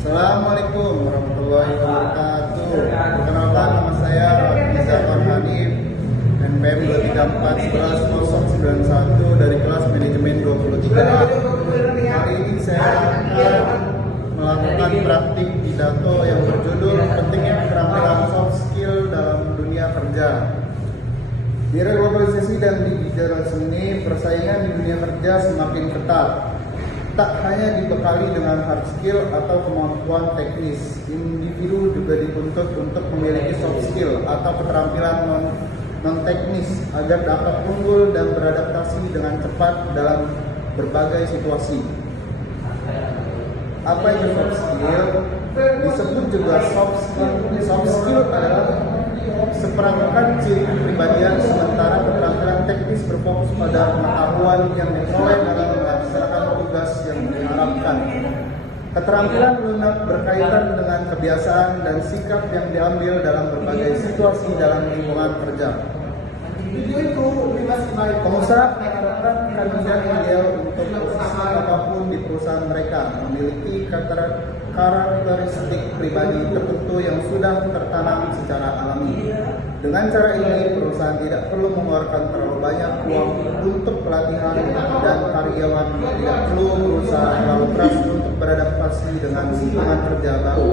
Assalamualaikum warahmatullahi wabarakatuh. Perkenalkan, nama saya Rizal Hanif, NPM 2341191 dari kelas manajemen 23A. Hari ini saya akan melakukan praktik pidato yang berjudul pentingnya keterampilan soft skill dalam dunia kerja. Di era globalisasi dan digitalisasi ini, persaingan di dunia kerja semakin ketat. Tak hanya dibekali dengan hard skill atau kemampuan teknis, individu juga dituntut untuk memiliki soft skill atau keterampilan non-teknis agar dapat unggul dan beradaptasi dengan cepat dalam berbagai situasi. Apa itu soft skill? Disebut juga soft skill. Soft skill adalah seperangkat ciri kepribadian, sementara keterampilan teknis berfokus pada pengetahuan yang diperoleh dalam melaksanakan tugas yang diharapkan. Keterampilan lunak berkaitan dengan kebiasaan dan sikap yang diambil dalam berbagai situasi dalam lingkungan kerja. Pengusaha mengharapkan kandidat ideal untuk posisi apapun di perusahaan mereka memiliki karakteristik pribadi tertentu yang sudah tertanam secara alami. Dengan cara ini, perusahaan tidak perlu mengeluarkan terlalu banyak uang untuk pelatihan dan karyawan tidak perlu berusaha terlalu keras untuk beradaptasi dengan lingkungan kerja baru.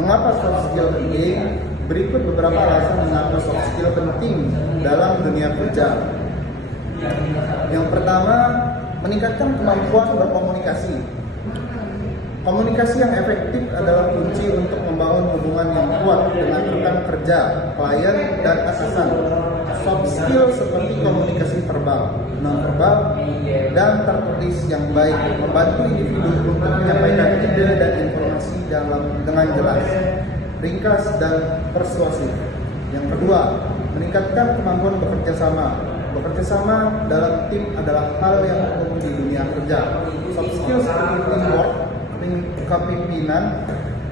Mengapa soft skill penting? Berikut beberapa alasan mengapa soft skill penting dalam dunia kerja. Yang pertama, meningkatkan kemampuan berkomunikasi. Komunikasi yang efektif adalah kunci untuk membangun hubungan yang kuat dengan rekan kerja, klien, dan atasan. Soft skill seperti komunikasi verbal, non-verbal, dan tertulis yang baik membantu individu untuk menyampaikan ide dan informasi dengan jelas, ringkas, dan persuasif. Yang kedua, meningkatkan kemampuan bekerja sama. Bekerja sama dalam tim adalah hal yang umum di dunia kerja. Soft skill seperti teamwork, kepemimpinan,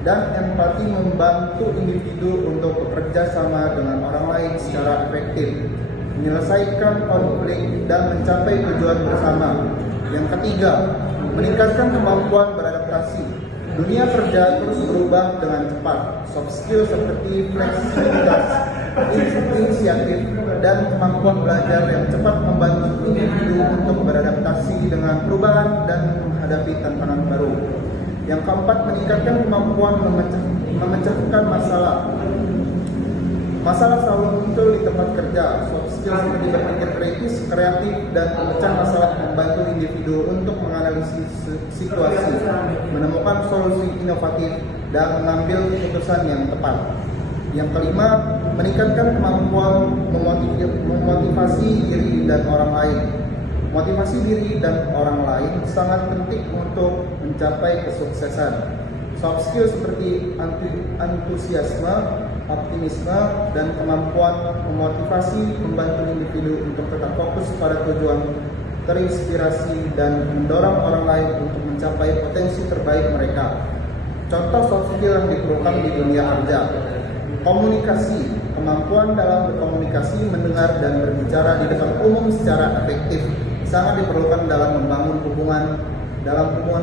dan empati membantu individu untuk bekerja sama dengan orang lain secara efektif, menyelesaikan konflik, dan mencapai tujuan bersama. Yang ketiga, meningkatkan kemampuan beradaptasi. Dunia kerja terus berubah dengan cepat. Soft skill seperti fleksibilitas, inisiatif, dan kemampuan belajar yang cepat membantu individu untuk beradaptasi dengan perubahan dan menghadapi tantangan baru. Yang keempat, meningkatkan kemampuan memecahkan masalah. Masalah selalu muncul di tempat kerja. Soft skill seperti berpikir kritis, kreatif, dan memecah masalah membantu individu untuk menganalisis situasi, menemukan solusi inovatif, dan mengambil keputusan yang tepat. Yang kelima, meningkatkan kemampuan memotivasi diri dan orang lain. Motivasi diri dan orang lain sangat penting untuk mencapai kesuksesan. Soft skill seperti antusiasme, optimisme, dan kemampuan memotivasi membantu individu untuk tetap fokus pada tujuan, terinspirasi, dan mendorong orang lain untuk mencapai potensi terbaik mereka. Contoh soft skill yang diperlukan di dunia kerja: komunikasi, kemampuan dalam berkomunikasi, mendengar, dan berbicara di depan umum secara efektif sangat diperlukan dalam membangun hubungan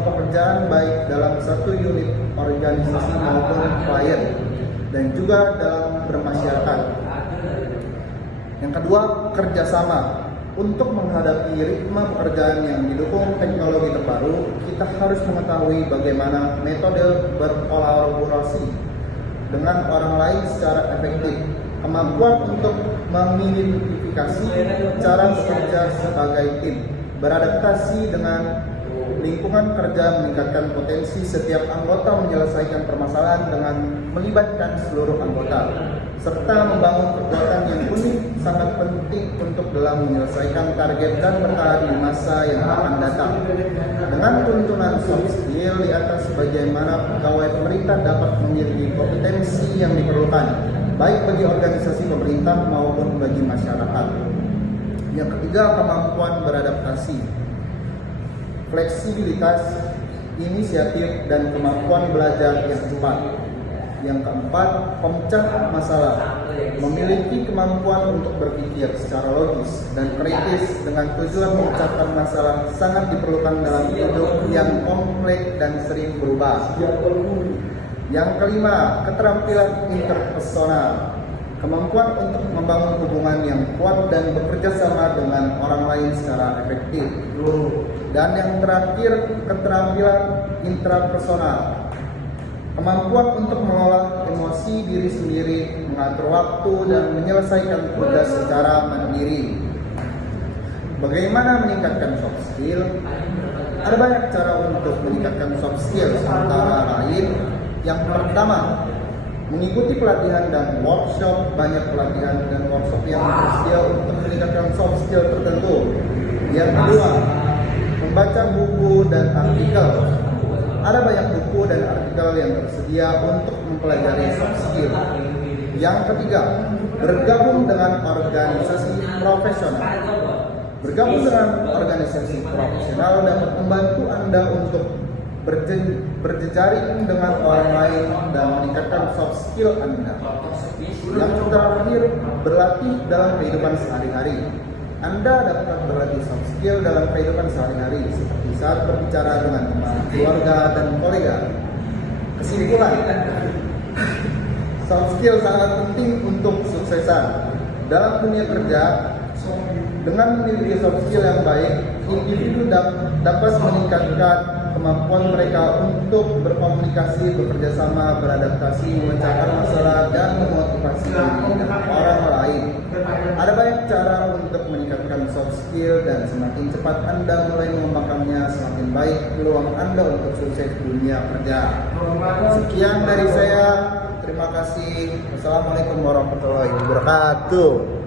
pekerjaan, baik dalam satu unit organisasi maupun klien, dan juga dalam bermasyarakat. Yang kedua, kerjasama. Untuk menghadapi ritme pekerjaan yang didukung teknologi terbaru, kita harus mengetahui bagaimana metode berkolaborasi dengan orang lain secara efektif, kemampuan untuk mengidentifikasi cara bekerja sebagai tim, beradaptasi dengan lingkungan kerja, meningkatkan potensi setiap anggota menyelesaikan permasalahan dengan melibatkan seluruh anggota, serta membangun kekuatan yang unik sangat penting untuk dalam menyelesaikan target dan bertahan di masa yang akan datang. Dengan tuntunan soft skill di atas, bagaimana pegawai pemerintah dapat memiliki kompetensi yang diperlukan, baik bagi organisasi pemerintah maupun bagi masyarakat. Yang ketiga, kemampuan beradaptasi. Fleksibilitas, inisiatif, dan kemampuan belajar yang cepat. Yang keempat, pemecah masalah. Memiliki kemampuan untuk berpikir secara logis dan kritis dengan tujuan memecahkan masalah sangat diperlukan dalam hidup yang kompleks dan sering berubah. Yang kelima, keterampilan interpersonal. Kemampuan untuk membangun hubungan yang kuat dan bekerja sama dengan orang lain secara efektif. Dan yang terakhir, keterampilan intrapersonal. Kemampuan untuk mengolah emosi diri sendiri, mengatur waktu, dan menyelesaikan tugas secara mandiri. Bagaimana meningkatkan soft skill? Ada banyak cara untuk meningkatkan soft skill, antara lain yang pertama, mengikuti pelatihan dan workshop. Banyak pelatihan dan workshop yang bersedia untuk meningkatkan soft skill tertentu. Yang kedua, membaca buku dan artikel. Ada banyak buku dan artikel yang tersedia untuk mempelajari soft skill. Yang ketiga, bergabung dengan organisasi profesional. Bergabung dengan organisasi profesional dapat membantu Anda untuk berjejaring dengan orang lain dan meningkatkan soft skill Anda. Yang terakhir, berlatih dalam kehidupan sehari-hari. Anda dapat berlatih soft skill dalam kehidupan sehari-hari, seperti saat berbicara dengan teman, keluarga, dan kolega. Kesimpulan, soft skill sangat penting untuk kesuksesan dalam dunia kerja. Dengan memiliki soft skill yang baik, individu dapat meningkatkan kemampuan mereka untuk berkomunikasi, bekerja sama, beradaptasi, memecahkan masalah, dan memotivasi orang lain. Ada banyak cara untuk meningkatkan soft skill, dan semakin cepat Anda mulai mengembangkannya, semakin baik peluang Anda untuk sukses dunia kerja. Sekian dari saya. Terima kasih. Wassalamualaikum warahmatullahi wabarakatuh.